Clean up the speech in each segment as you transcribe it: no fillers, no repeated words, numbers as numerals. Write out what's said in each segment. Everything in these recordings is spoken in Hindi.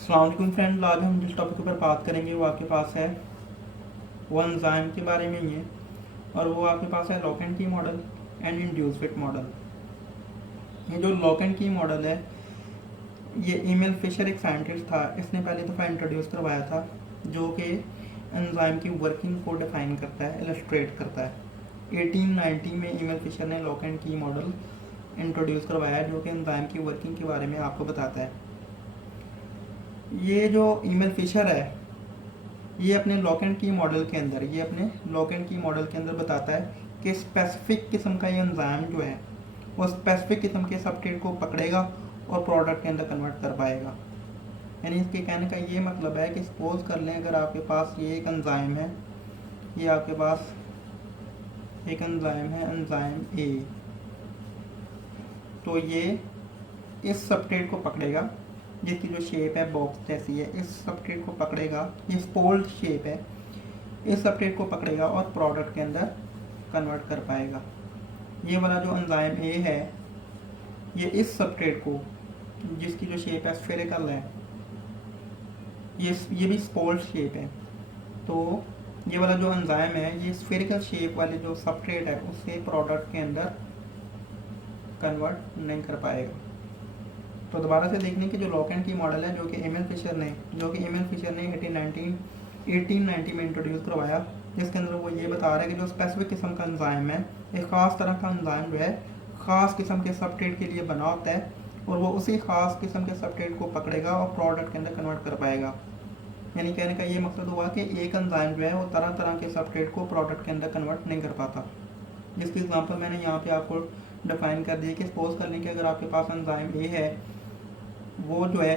अस्सलाम वालेकुम फ्रेंड्स, आज हम जिस टॉपिक पर बात करेंगे वो आपके पास है वो एंजाइम के बारे में ही है। और वो आपके पास है लॉक एंड की model and induce fit model. ये जो लॉक एंड की मॉडल है, ये ईमेल फिशर एक साइंटिस्ट था, इसने पहली दफ़ा इंट्रोड्यूस करवाया था, जो कि एंजाइम की वर्किंग को डिफाइन करता है, इलस्ट्रेट करता है। 1890 में ईमेल फिशर ने लॉक एंड की मॉडल इंट्रोड्यूस करवाया, जो कि एंजाइम की वर्किंग के बारे में आपको बताता है। ये जो ईमेल फिशर है, ये अपने लॉक एंड की मॉडल के अंदर बताता है कि स्पेसिफिक किस्म का ये एंजाइम जो है वो स्पेसिफिक किस्म के सबस्ट्रेट को पकड़ेगा और प्रोडक्ट के अंदर कन्वर्ट कर पाएगा। यानी इसके कहने का ये मतलब है कि सपोज कर लें, अगर आपके पास ये एक एंजाइम है, ये आपके पास एक एंजाइम है, एंजाइम ए, तो ये इस सबस्ट्रेट को पकड़ेगा, जिसकी जो शेप है बॉक्स जैसी है, इस सबस्ट्रेट को पकड़ेगा, ये स्पोल्ड शेप है, इस सबस्ट्रेट को पकड़ेगा और प्रोडक्ट के अंदर कन्वर्ट कर पाएगा। ये वाला जो एंजाइम ए है, ये इस सबस्ट्रेट को, जिसकी जो शेप है स्फेरिकल है, ये भी स्पोल्ड शेप है, तो ये वाला जो एंजाइम है, ये स्फेरिकल शेप वाले जो सबस्ट्रेट है उससे प्रोडक्ट के अंदर कन्वर्ट नहीं कर पाएगा। तो दोबारा से देखने की जो लॉक एंड की मॉडल है, जो कि ईमेल फिशर ने 1890 में इंट्रोड्यूस करवाया, जिसके अंदर वो ये बता रहा है कि जो स्पेसिफिक किस्म का एंजाइम है, एक ख़ास तरह का एंजाइम जो है ख़ास किस्म के सबस्ट्रेट के लिए बना होता है, और वो उसी ख़ास किस्म के सबस्ट्रेट को पकड़ेगा और प्रोडक्ट के अंदर कन्वर्ट कर पाएगा। यानी कहने का ये मकसद हुआ कि एक एंजाइम जो है वो तरह तरह के सबस्ट्रेट को प्रोडक्ट के अंदर कन्वर्ट नहीं कर पाता। जिसकी एग्जांपल मैंने यहाँ पे आपको डिफाइन कर दी कि सपोज कर लें कि अगर आपके पास एंजाइम ए है, वो जो है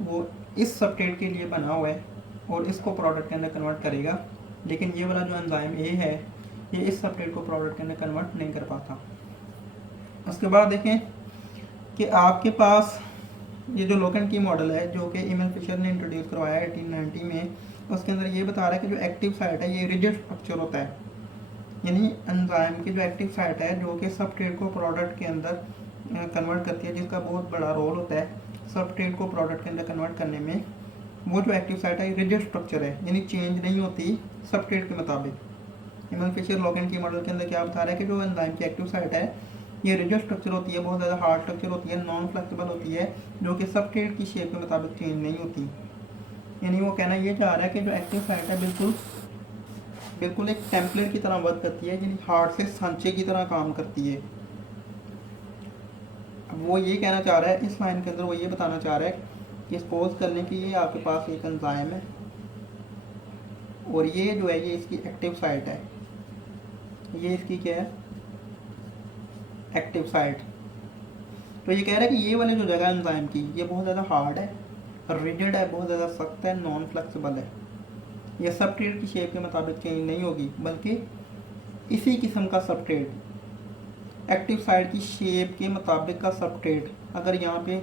वो इस सबस्ट्रेट के लिए बना हुआ है और इसको प्रोडक्ट के अंदर कन्वर्ट करेगा, लेकिन ये वाला जो एंजाइम ए है, ये इस सबस्ट्रेट को प्रोडक्ट के अंदर कन्वर्ट नहीं कर पाता। उसके बाद देखें कि आपके पास ये जो लॉक एंड की मॉडल है, जो कि ईमेल फिशर ने इंट्रोड्यूस करवाया 1890 में, उसके अंदर ये बता रहा है कि जो एक्टिव साइट है ये रिजिड स्ट्रक्चर होता है। यानी एंजाइम की जो एक्टिव साइट है, जो कि सबस्ट्रेट को प्रोडक्ट के अंदर कन्वर्ट करती है, जिसका बहुत बड़ा रोल होता है सबस्ट्रेट को प्रोडक्ट के अंदर कन्वर्ट करने में, वो जो एक्टिव साइट है रिजिड स्ट्रक्चर है, यानी चेंज नहीं होती सबस्ट्रेट के मुताबिक। ईमेल फिशर लॉक एंड की मॉडल के अंदर क्या बता रहा है कि जो एंजाइम की एक्टिव साइट है ये रिजिड स्ट्रक्चर होती है, बहुत ज़्यादा हार्ड स्ट्रक्चर होती है, नॉन फ्लेक्सिबल होती है, जो कि सबस्ट्रेट की शेप के मुताबिक चेंज नहीं होती। यानी वो कहना ये चाह रहा है कि जो एक्टिव साइट है बिल्कुल एक टेम्पलेट की तरह वर्क करती है, यानी हार्ड से सांचे की तरह काम करती है। अब वो ये कहना चाह रहा है, इस लाइन के अंदर वो ये बताना चाह रहा है कि सपोज कर लें कि ये आपके पास एक एंजाइम है और ये जो है ये इसकी एक्टिव साइट है, ये इसकी क्या है, एक्टिव साइट। तो ये कह रहा है कि ये वाले जो जगह एंजाइम की, ये बहुत ज़्यादा हार्ड है, रिजिड है, बहुत ज़्यादा सख्त है, नॉन फ्लेक्सिबल है, ये सबस्ट्रेट की शेप के मुताबिक चेंज नहीं होगी, बल्कि इसी किस्म का सबस्ट्रेट, एक्टिव साइट की शेप के मुताबिक का सबस्ट्रेट अगर यहाँ पे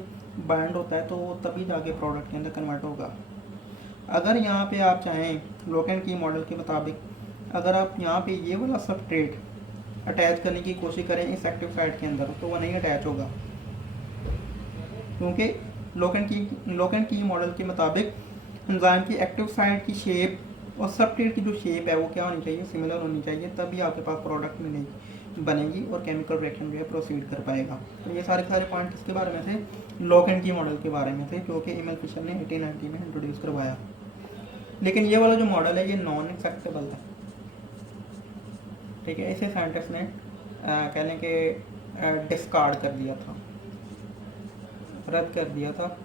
बाइंड होता है तो वो तभी जाके प्रोडक्ट के अंदर कन्वर्ट होगा। अगर यहाँ पे आप चाहें लॉक एंड की मॉडल के मुताबिक, अगर आप यहाँ पे ये वाला सबस्ट्रेट अटैच करने की कोशिश करें इस एक्टिव साइट के अंदर, तो वो नहीं अटैच होगा, क्योंकि लॉक एंड की मॉडल के मुताबिक एंजाइम की एक्टिव साइट की शेप और सबस्ट्रेट की जो शेप है वो क्या होनी चाहिए, सिमिलर होनी चाहिए, तभी आपके पास प्रोडक्ट बनेगी और केमिकल रिएक्शन जो है प्रोसीड कर पाएगा। तो ये सारे पॉइंट किसके बारे में थे, लॉक एंड की मॉडल के बारे में थे, जो कि ईमेल फिशर ने 1890 में इंट्रोड्यूस करवाया। लेकिन ये वाला जो मॉडल है ये नॉन एक्सेप्टेबल था, ठीक है, इसे साइंटिस्ट ने कह लें कि डिस्कार्ड कर दिया था, रद्द कर दिया था।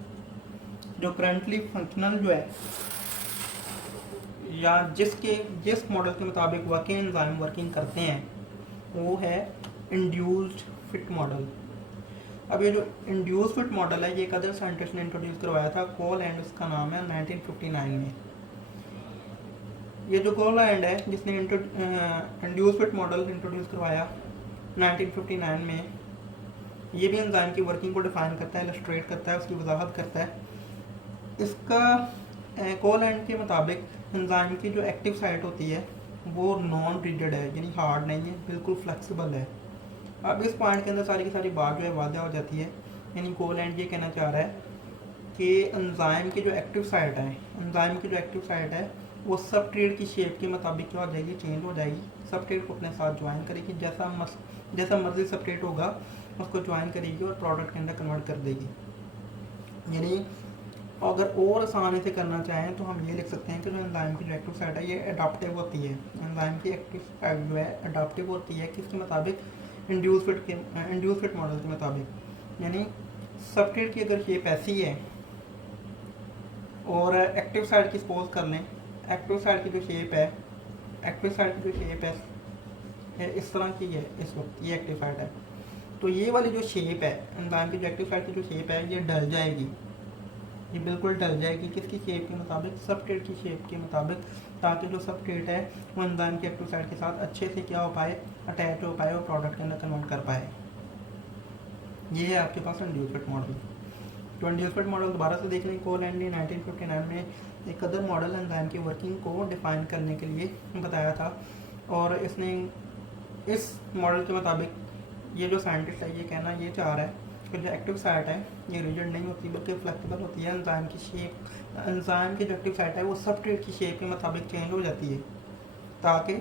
जो करंटली फंक्शनल जो है, या जिस मॉडल के मुताबिक वाकई एंजाइम वर्किंग करते हैं, वो है इंड्यूस्ड फिट मॉडल। अब ये जो इंड्यूस्ड फिट मॉडल है, ये एक अदर साइंटिस्ट ने इंट्रोड्यूस करवाया था, कोल एंड, उसका नाम है, 1959 में। ये जो कोल एंड है, जिसने इंड्यूस्ड फिट मॉडल इंट्रोड्यूस करवाया 1959 में, ये भी एंजाइम की वर्किंग को डिफाइन करता है, इलस्ट्रेट करता है, उसकी वजाहत करता है। इसका कोल एंड के मुताबिक एंजाइम की जो एक्टिव साइट होती है वो नॉन रिजिड है, यानी हार्ड नहीं है, बिल्कुल फ्लेक्सिबल है। अब इस पॉइंट के अंदर सारी की सारी बात जो है वादा हो जाती है। यानी कोल एंड ये कहना चाह रहा है कि एंजाइम की जो एक्टिव साइट है, एंजाइम की जो एक्टिव साइट है वो सबस्ट्रेट की शेप के मुताबिक क्या हो जाएगी, चेंज हो जाएगी। सबस्ट्रेट को अपने साथ ज्वाइन करेगी, जैसा मर्जी सबस्ट्रेट होगा उसको ज्वाइन करेगी और प्रोडक्ट के अंदर कन्वर्ट कर देगी। यानी अगर और आसानी से करना चाहें तो हम ये लिख सकते हैं कि जो एंजाइम की जो एक्टिव साइट है ये अडाप्टिव होती है। एंजाइम की एक्टिव साइट जो है अडाप्टिव होती है, किसके मुताबिक, इंड्यूस फिट मॉडल के मुताबिक। यानी सबस्ट्रेट की अगर शेप ऐसी है और एक्टिव साइड की सपोज कर लें, एक्टिव साइड की जो शेप है, एक्टिव साइड की जो शेप है इस तरह की है, इस वक्त ये एक्टिव साइड है, तो ये वाली जो शेप है एंजाइम की जो एक्टिव साइड की जो शेप है ये ढल जाएगी, ये बिल्कुल ढल जाएगी। किसकी शेप के मुताबिक, सबस्ट्रेट की शेप के मुताबिक, ताकि जो सबस्ट्रेट है वो एंजाइम की एक्टिव साइड के साथ अच्छे से क्या हो पाए, अटैच हो पाए और प्रोडक्ट के अंदर कन्वर्ट कर पाए। ये है आपके पास इंड्यूस फिट मॉडल। तो इंड्यूस फिट मॉडल दोबारा से देख लें। कोलैंड ने 1959 में एक अदर मॉडल एंजाइम की वर्किंग को डिफाइन करने के लिए बताया था, और इसने इस मॉडल के मुताबिक ये जो साइंटिस्ट है ये कहना ये चाह रहा है कि जो एक्टिव साइट है ये रिजिड नहीं होती बल्कि फ्लेक्सिबल होती है। एंजाइम की शेप, एंजाइम की जो एक्टिव साइट है वो सबस्ट्रेट की शेप के मुताबिक चेंज हो जाती है, ताकि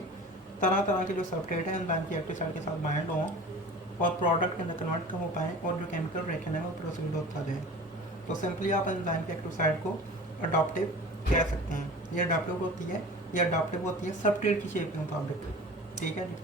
तरह तरह के जो सबस्ट्रेट है एंजाइम की एक्टिव साइट के साथ बाइंड हों और प्रोडक्ट के अंदर कन्वर्ट हो पाएँ और जो केमिकल रिएक्शन है वो प्रोसीड होता जाए। तो सिंपली आप एंजाइम की एक्टिव साइट को अडॉप्टिव कह सकते हैं। ये अडॉप्टिव होती है, ये अडॉप्टिव होती है सबस्ट्रेट की शेप के मुताबिक। ठीक है जी।